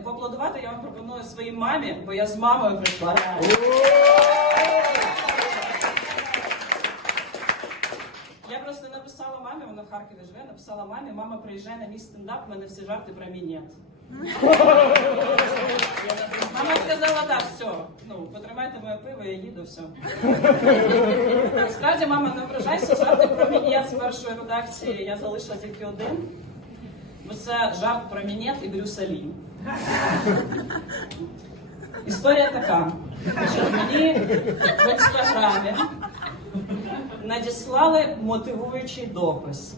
поаплодувати я вам пропоную своїй мамі, бо я з мамою прийшла. Я просто написала мамі, вона в Харкові живе, написала мамі, мама приїжджає на мій стендап, в мене всі жарти про мінет. Мама сказала, так, все, ну, потримайте моє пиво, я їду, все. Справді, мама, не ображайся, жарти про мінет з першої редакції я залишила тільки один. Бо це жарт про мінет і Брюсселі. Історія така. Значить, мені в інстаграмі надіслали мотивуючий допис.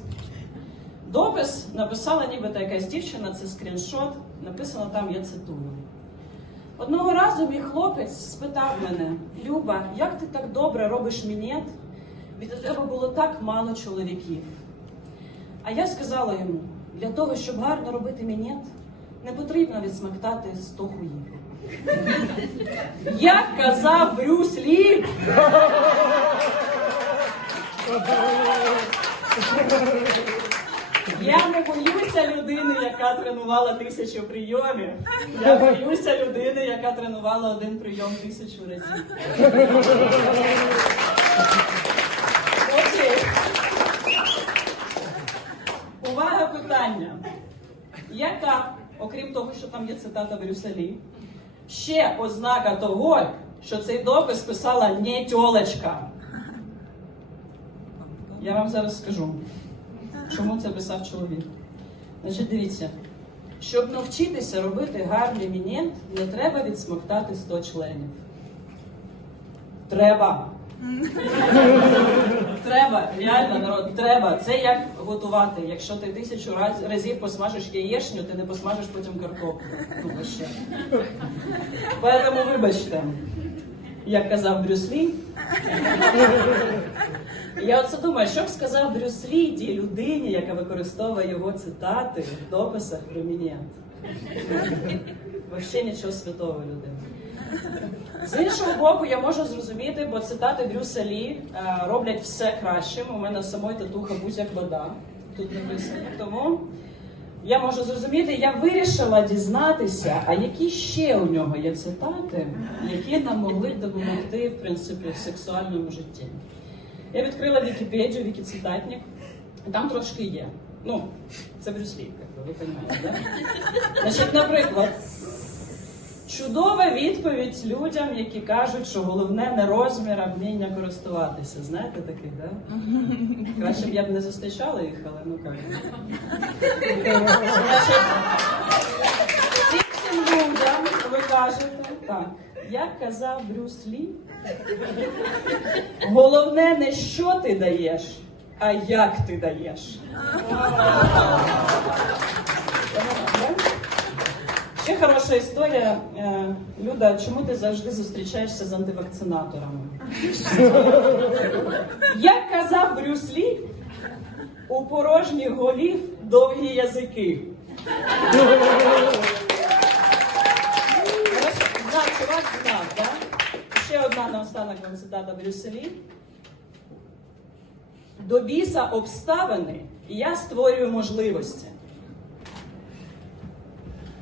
Допис написала нібито якась дівчина, це скріншот, написано там, я цитую. Одного разу мій хлопець спитав мене: Люба, як ти так добре робиш мінет? Від тебе було так мало чоловіків. А я сказала йому: для того, щоб гарно робити мінет, не потрібно відсмоктати 100 хуїв. Як казав Брюс Лі, я не боюся людини, яка тренувала тисячу прийомів. Я боюся людини, яка тренувала один прийом тисячу разів. Отже, увага питання. Яка, окрім того, що там є цитата Брюсселі, ще ознака того, що цей допис писала не тьолечка? Я вам зараз скажу, чому це писав чоловік. Значить, дивіться, щоб навчитися робити гарний мінет, не треба відсмоктати 100 членів. Треба. Треба, реально, народ, треба. Це як готувати. Якщо ти тисячу раз- разів посмажеш яєчню, ти не посмажеш потім картоплю. Поэтому вибачте, як казав Брюс Лі. Я оце думаю, що б сказав Брюс Лі тій людині, яка використовує його цитати в дописах про мінет. Взагалі нічого святого людина. З іншого боку, я можу зрозуміти, бо цитати Брюса Лі е, роблять все кращим. У мене самої татуха будь як вода. Тут написано. Тому я можу зрозуміти, я вирішила дізнатися, а які ще у нього є цитати, які нам могли допомогти, в принципі, в сексуальному житті. Я відкрила Вікіпедію, Вікіцитатник, і там трошки є. Ну, це Брюс Лі, ви розумієте, да? Значить, наприклад, чудова відповідь людям, які кажуть, що головне не розмір, а вміння користуватися. Знаєте таких, да? Краще б я б не зустрічала їх, але ну як. Цим людям ви кажете, так, як казав Брюс Лі, головне не що ти даєш, а як ти даєш. Ще хороша історія. Е, Люда, чому ти завжди зустрічаєшся з антивакцинаторами? Як казав Брюс Лі, у порожніх голів довгі язики. Знав, чувак знав, так? Ще одна наостанок вам цитата Брюса Лі. До біса обставини я створюю можливості.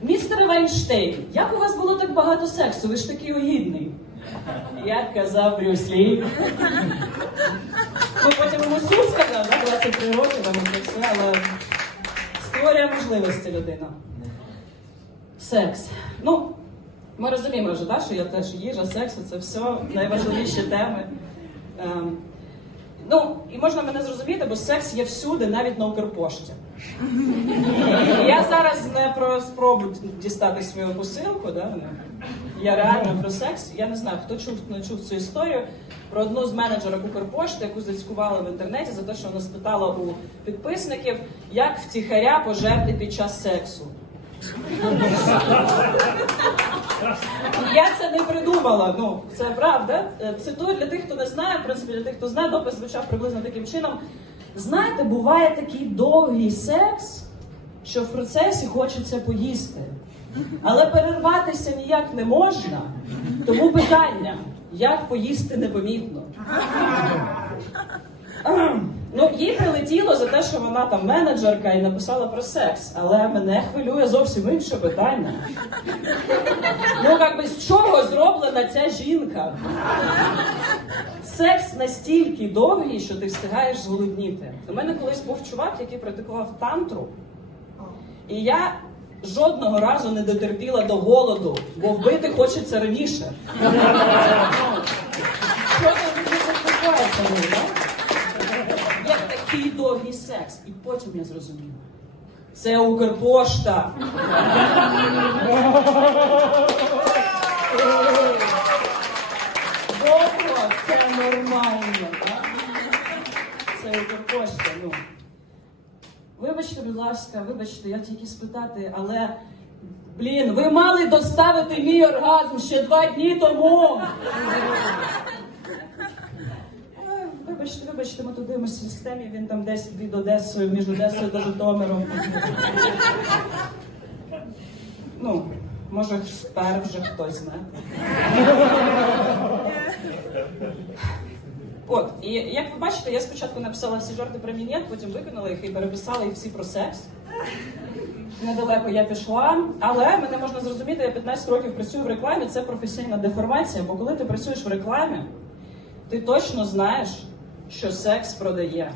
Містер Вайнштейн, як у вас було так багато сексу? Ви ж такий огідний. Як казав Брюс Лі. Ну, потім йому суд сказав, да, 23 роки, там і але створює можливості людина. Секс. Ну, ми розуміємо вже, да, що я теж їжа, секс, це все найважливіші теми. Ну, і можна мене зрозуміти, бо секс є всюди, навіть на Укрпошті. Я зараз не про спробу дістати свою посилку, да? не. я реально про секс. Я не знаю, хто чув, не чув цю історію про одну з менеджерок Укрпошти, яку зацькували в інтернеті за те, що вона спитала у підписників, як втіхаря пожерти під час сексу. Я це не придумала. Ну це правда. Е, Цитую для тих, хто не знає. В принципі, для тих, хто знає, допис звучав приблизно таким чином. Знаєте, буває такий довгий секс, що в процесі хочеться поїсти. Але перерватися ніяк не можна. Тому питання: як поїсти непомітно? Ну, їй прилетіло за те, що вона там менеджерка і написала про секс, але мене хвилює зовсім інше питання. Ну, як би з чого зроблена ця жінка? Секс настільки довгий, що ти встигаєш зголодніти. У мене колись був чувак, який практикував тантру, і я жодного разу не дотерпіла до голоду, бо вбити хочеться раніше. Що там відбувається, такий довгий секс. І потім я зрозуміла. Це Укрпошта. Добро, це нормально? Це Укрпошта, ну. Вибачте, будь ласка, вибачте, я тільки спитати, але. Блін, ви мали доставити мій оргазм ще два дні тому. Вибачте, вибачте, ми туди ми в системі, він там десь від Одеси, між Одесою та Житомиром. Ну, може, спер вже хтось знає. От, і як ви бачите, я спочатку написала всі жарти про мінет, потім виконала їх і переписала їх всі про секс. Недалеко я пішла, але мене можна зрозуміти, я 15 років працюю в рекламі, це професійна деформація, бо коли ти працюєш в рекламі, ти точно знаєш, що секс продає.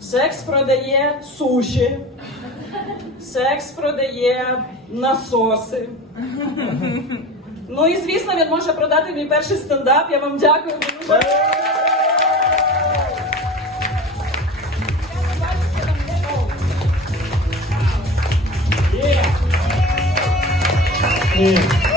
Секс продає суші, секс продає насоси. Ну і звісно, він може продати мій перший стендап. Я вам дякую. Вы